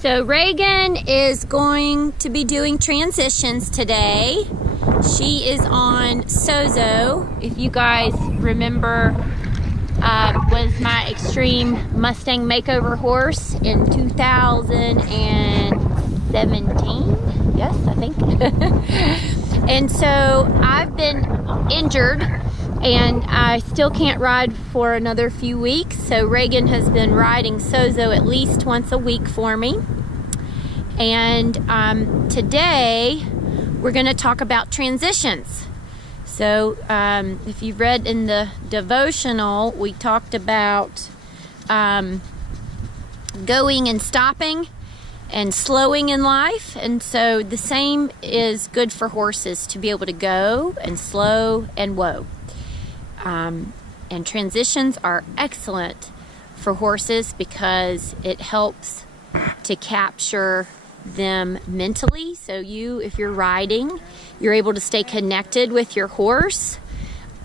So Reagan is going to be doing transitions today. She is on Sozo. If you guys remember, was my Extreme Mustang Makeover horse in 2017. Yes, I think. And so I've been injured and I still can't ride for another few weeks. So Reagan has been riding Sozo at least once a week for me. And today we're going to talk about transitions. So if you've read in the devotional, we talked about going and stopping and slowing in life. And so the same is good for horses, to be able to go and slow and whoa. And transitions are excellent for horses because it helps to capture them mentally. So if you're riding, you're able to stay connected with your horse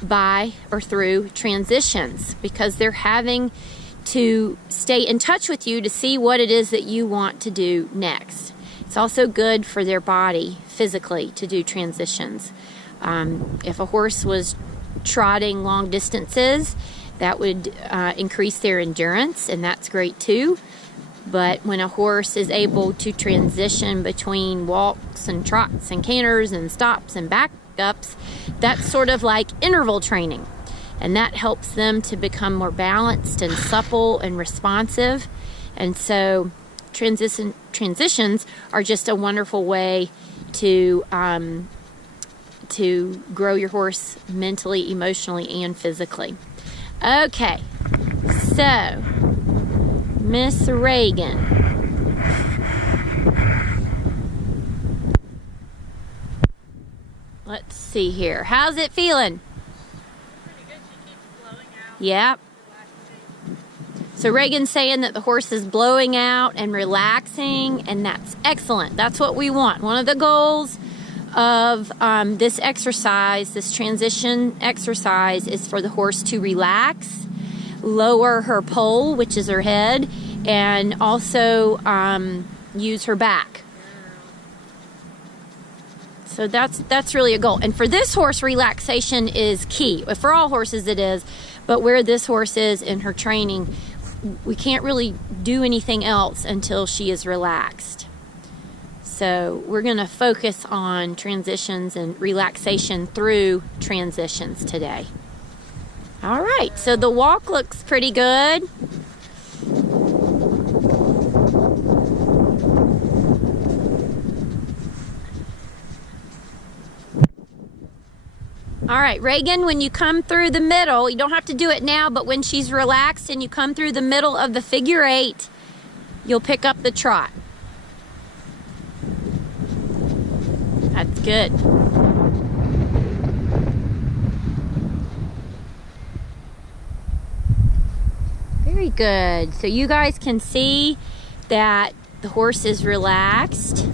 by or through transitions, because they're having to stay in touch with you to see what it is that you want to do next. It's also good for their body physically to do transitions. If a horse was trotting long distances, that would increase their endurance, and that's great too. But when a horse is able to transition between walks and trots and canters and stops and backups, that's sort of like interval training. And that helps them to become more balanced and supple and responsive. And so transitions are just a wonderful way to grow your horse mentally, emotionally, and physically. Okay, so Miss Reagan. Let's see here. How's it feeling? Pretty good. She keeps blowing out. Yep. So Reagan's saying that the horse is blowing out and relaxing, and that's excellent. That's what we want. One of the goals of this exercise, this transition exercise, is for the horse to relax, lower her poll, which is her head, and also use her back. So that's really a goal. And for this horse, relaxation is key. For all horses it is, but where this horse is in her training, we can't really do anything else until she is relaxed. So we're going to focus on transitions and relaxation through transitions today. All right, so the walk looks pretty good. All right, Reagan, when you come through the middle, you don't have to do it now, but when she's relaxed and you come through the middle of the figure 8, you'll pick up the trot. That's good. Very good. So you guys can see that the horse is relaxed.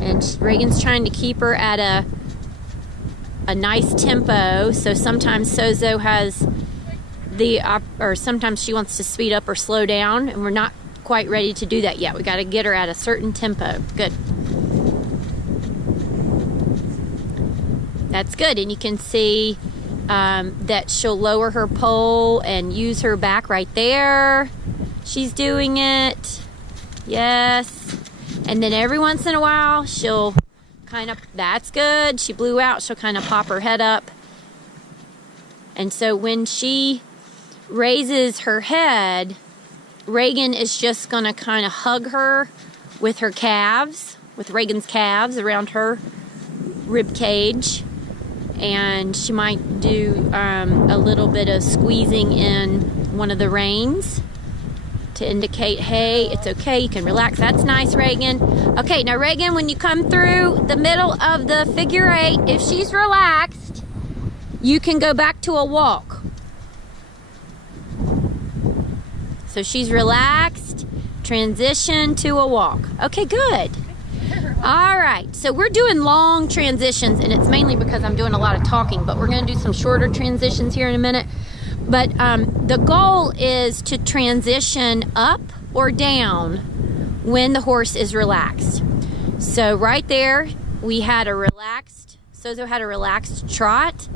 And Reagan's trying to keep her at a nice tempo. So sometimes Sozo has or sometimes she wants to speed up or slow down, and we're not quite ready to do that yet. We got to get her at a certain tempo. Good. That's good. And you can see that she'll lower her poll and use her back right there. She's doing it. Yes. And then every once in a while, she'll kind of, that's good. She blew out. She'll kind of pop her head up. And so when she raises her head, Reagan is just going to kind of hug her with her calves, with Reagan's calves around her rib cage. And she might do a little bit of squeezing in one of the reins to indicate, hey, it's okay, you can relax. That's nice, Reagan. Okay, now Reagan, when you come through the middle of the figure 8, if she's relaxed, you can go back to a walk. So she's relaxed, transition to a walk. Okay, good. All right, so we're doing long transitions, and it's mainly because I'm doing a lot of talking, but we're gonna do some shorter transitions here in a minute. But the goal is to transition up or down when the horse is relaxed. So right there, we had a relaxed, Sozo had a relaxed trot,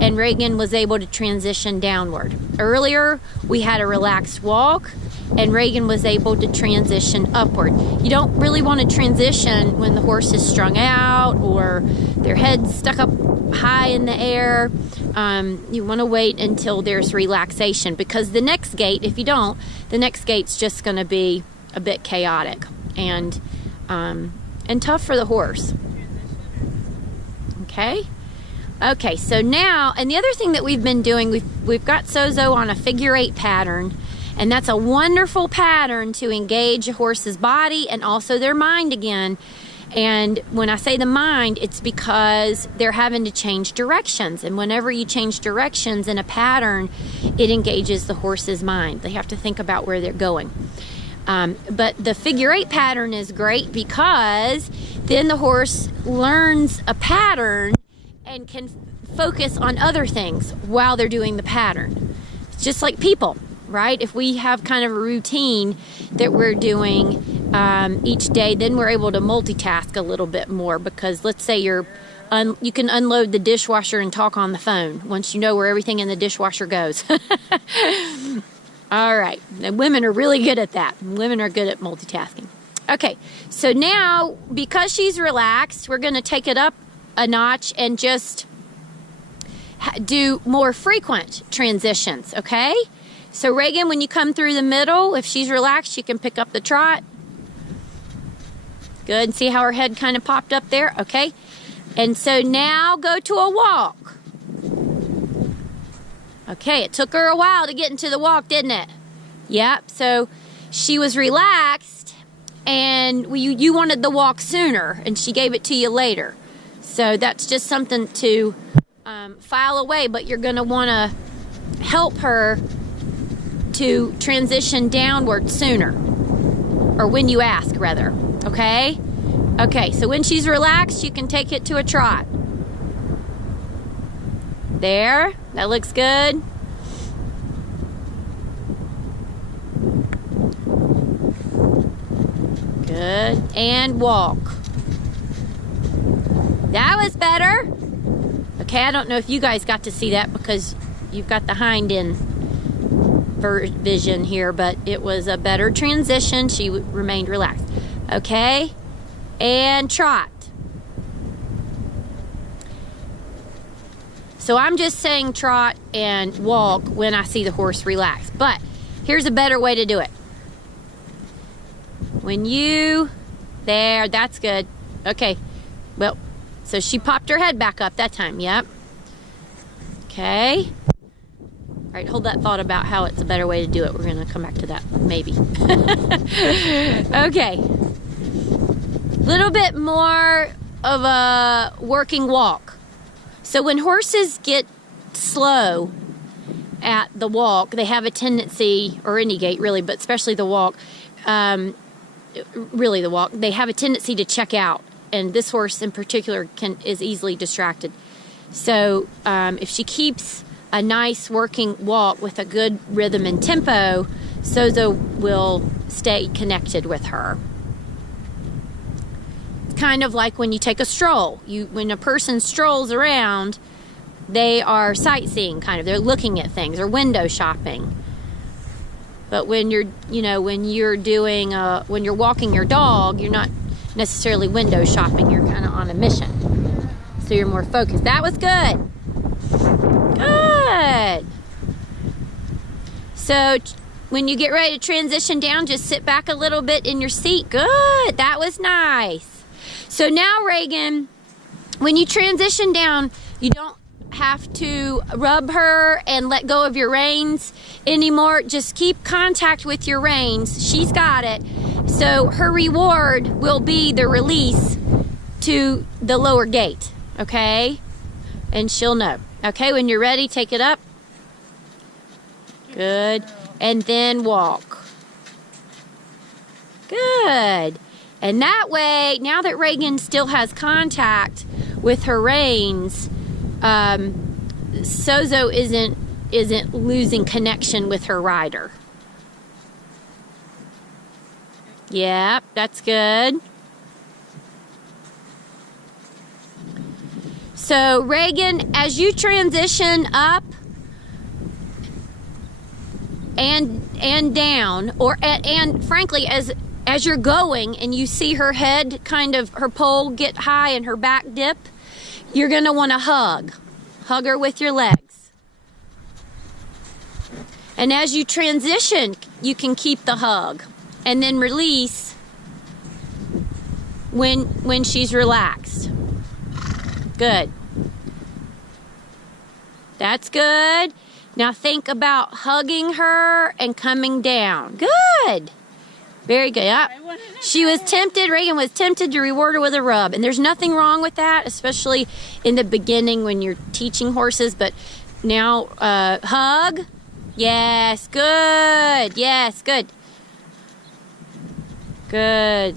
and Reagan was able to transition downward. Earlier, we had a relaxed walk, and Reagan was able to transition upward. You don't really want to transition when the horse is strung out or their head's stuck up high in the air. You want to wait until there's relaxation, because the next gait, if you don't, the next gait's just going to be a bit chaotic and tough for the horse. Okay, so now, and the other thing that we've been doing, we've got Sozo on a figure 8 pattern, and that's a wonderful pattern to engage a horse's body and also their mind again. And when I say the mind, it's because they're having to change directions. And whenever you change directions in a pattern, it engages the horse's mind. They have to think about where they're going. But the figure 8 pattern is great because then the horse learns a pattern and can focus on other things while they're doing the pattern. It's just like people, right? If we have kind of a routine that we're doing each day, then we're able to multitask a little bit more, because let's say you can unload the dishwasher and talk on the phone once you know where everything in the dishwasher goes. All right, and women are really good at that. Women are good at multitasking. Okay, so now because she's relaxed, we're going to take it up a notch and just do more frequent transitions, okay? So Reagan, when you come through the middle, if she's relaxed, you can pick up the trot. Good, and see how her head kind of popped up there? Okay, and so now go to a walk. Okay, it took her a while to get into the walk, didn't it? Yep, so she was relaxed, and you wanted the walk sooner, and she gave it to you later. So that's just something to file away, but you're going to want to help her to transition downward sooner, or when you ask, rather. Okay? Okay, so when she's relaxed, you can take it to a trot. There, that looks good. Good, and walk. That was better. Okay, I don't know if you guys got to see that because you've got the hind end vision here, but it was a better transition. She remained relaxed. Okay, and trot. So I'm just saying trot and walk when I see the horse relax, but here's a better way to do it. When there, that's good. Okay, well, so she popped her head back up that time, yep. Okay. All right, hold that thought about how it's a better way to do it. We're gonna come back to that, maybe. Okay. Little bit more of a working walk. So when horses get slow at the walk, they have a tendency, or any gait really, but especially the walk, really the walk, they have a tendency to check out. And this horse in particular is easily distracted. So if she keeps a nice working walk with a good rhythm and tempo, Sozo will stay connected with her. It's kind of like when you take a stroll. When a person strolls around, they are sightseeing, kind of. They're looking at things, or window shopping. But when you're walking your dog, you're not necessarily window shopping. You're kind of on a mission, so you're more focused. That was good. Good. So when you get ready to transition down, just sit back a little bit in your seat. Good. That was nice. So now, Reagan, when you transition down, you don't have to rub her and let go of your reins anymore. Just keep contact with your reins. She's got it. So her reward will be the release to the lower gate, okay? And she'll know. Okay, when you're ready, take it up. Good. And then walk. Good. And that way, now that Reagan still has contact with her reins, Sozo isn't isn't losing connection with her rider. Yep, that's good. So Reagan, as you transition up and down, and frankly, as you're going and you see her head kind of, her pole get high and her back dip, you're going to want to hug her with your legs. And as you transition, you can keep the hug and then release when she's relaxed. Good. That's good. Now think about hugging her and coming down. Good. Very good. Yep. She was tempted, Reagan was tempted to reward her with a rub. And there's nothing wrong with that, especially in the beginning when you're teaching horses. But now, hug. Yes, good. Yes, good. Good.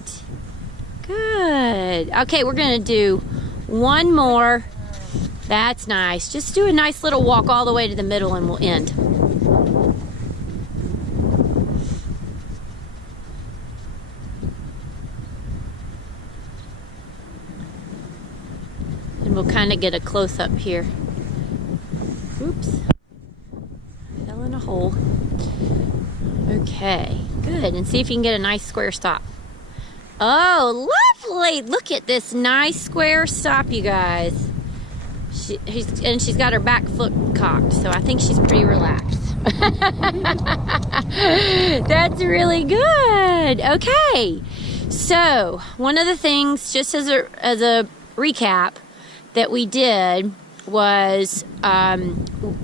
Good. Okay, we're going to do one more. That's nice. Just do a nice little walk all the way to the middle and we'll end. And we'll kind of get a close-up here. Oops. Fell in a hole. Okay, good. And see if you can get a nice square stop. Oh, lovely. Look at this nice square stop, you guys. She's got her back foot cocked, so I think she's pretty relaxed. That's really good. Okay, so one of the things, just as a recap, that we did was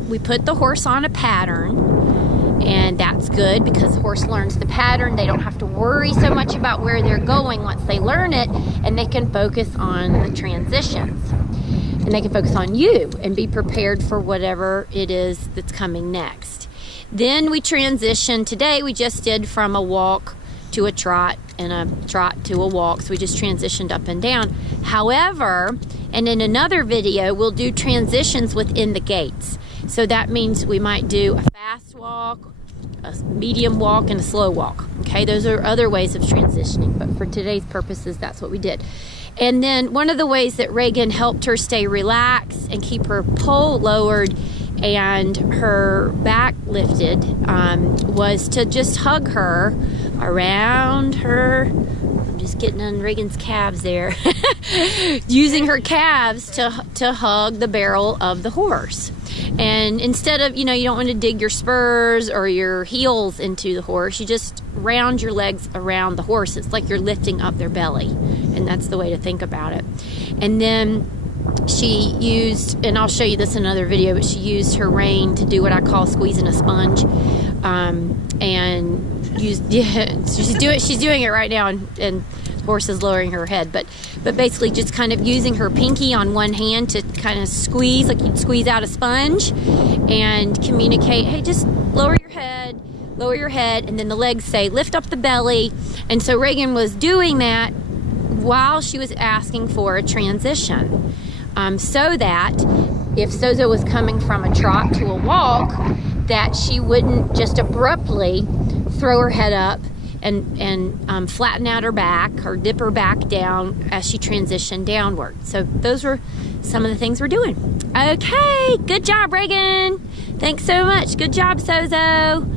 we put the horse on a pattern, and that's good because the horse learns the pattern. They don't have to worry so much about where they're going once they learn it, and they can focus on the transitions. And they can focus on you and be prepared for whatever it is that's coming next. Then we transitioned. Today we just did from a walk to a trot and a trot to a walk. So we just transitioned up and down. However, and in another video, we'll do transitions within the gaits. So that means we might do a fast walk, a medium walk, and a slow walk. Okay, those are other ways of transitioning. But for today's purposes, that's what we did. And then one of the ways that Reagan helped her stay relaxed and keep her pole lowered and her back lifted was to just hug her around her. I'm just getting on Reagan's calves there. Using her calves to hug the barrel of the horse. And instead of, you don't want to dig your spurs or your heels into the horse, you just round your legs around the horse. It's like you're lifting up their belly. And that's the way to think about it. And then she used, and I'll show you this in another video, but she used her rein to do what I call squeezing a sponge. And used, yeah, she's doing it right now, and the horse is lowering her head. But basically just kind of using her pinky on one hand to kind of squeeze, like you'd squeeze out a sponge, and communicate, hey, just lower your head, and then the legs say, lift up the belly. And so Reagan was doing that while she was asking for a transition, so that if Sozo was coming from a trot to a walk, that she wouldn't just abruptly throw her head up and flatten out her back or dip her back down as she transitioned downward. So those were some of the things we're doing. Okay, good job, Reagan. Thanks so much. Good job, Sozo.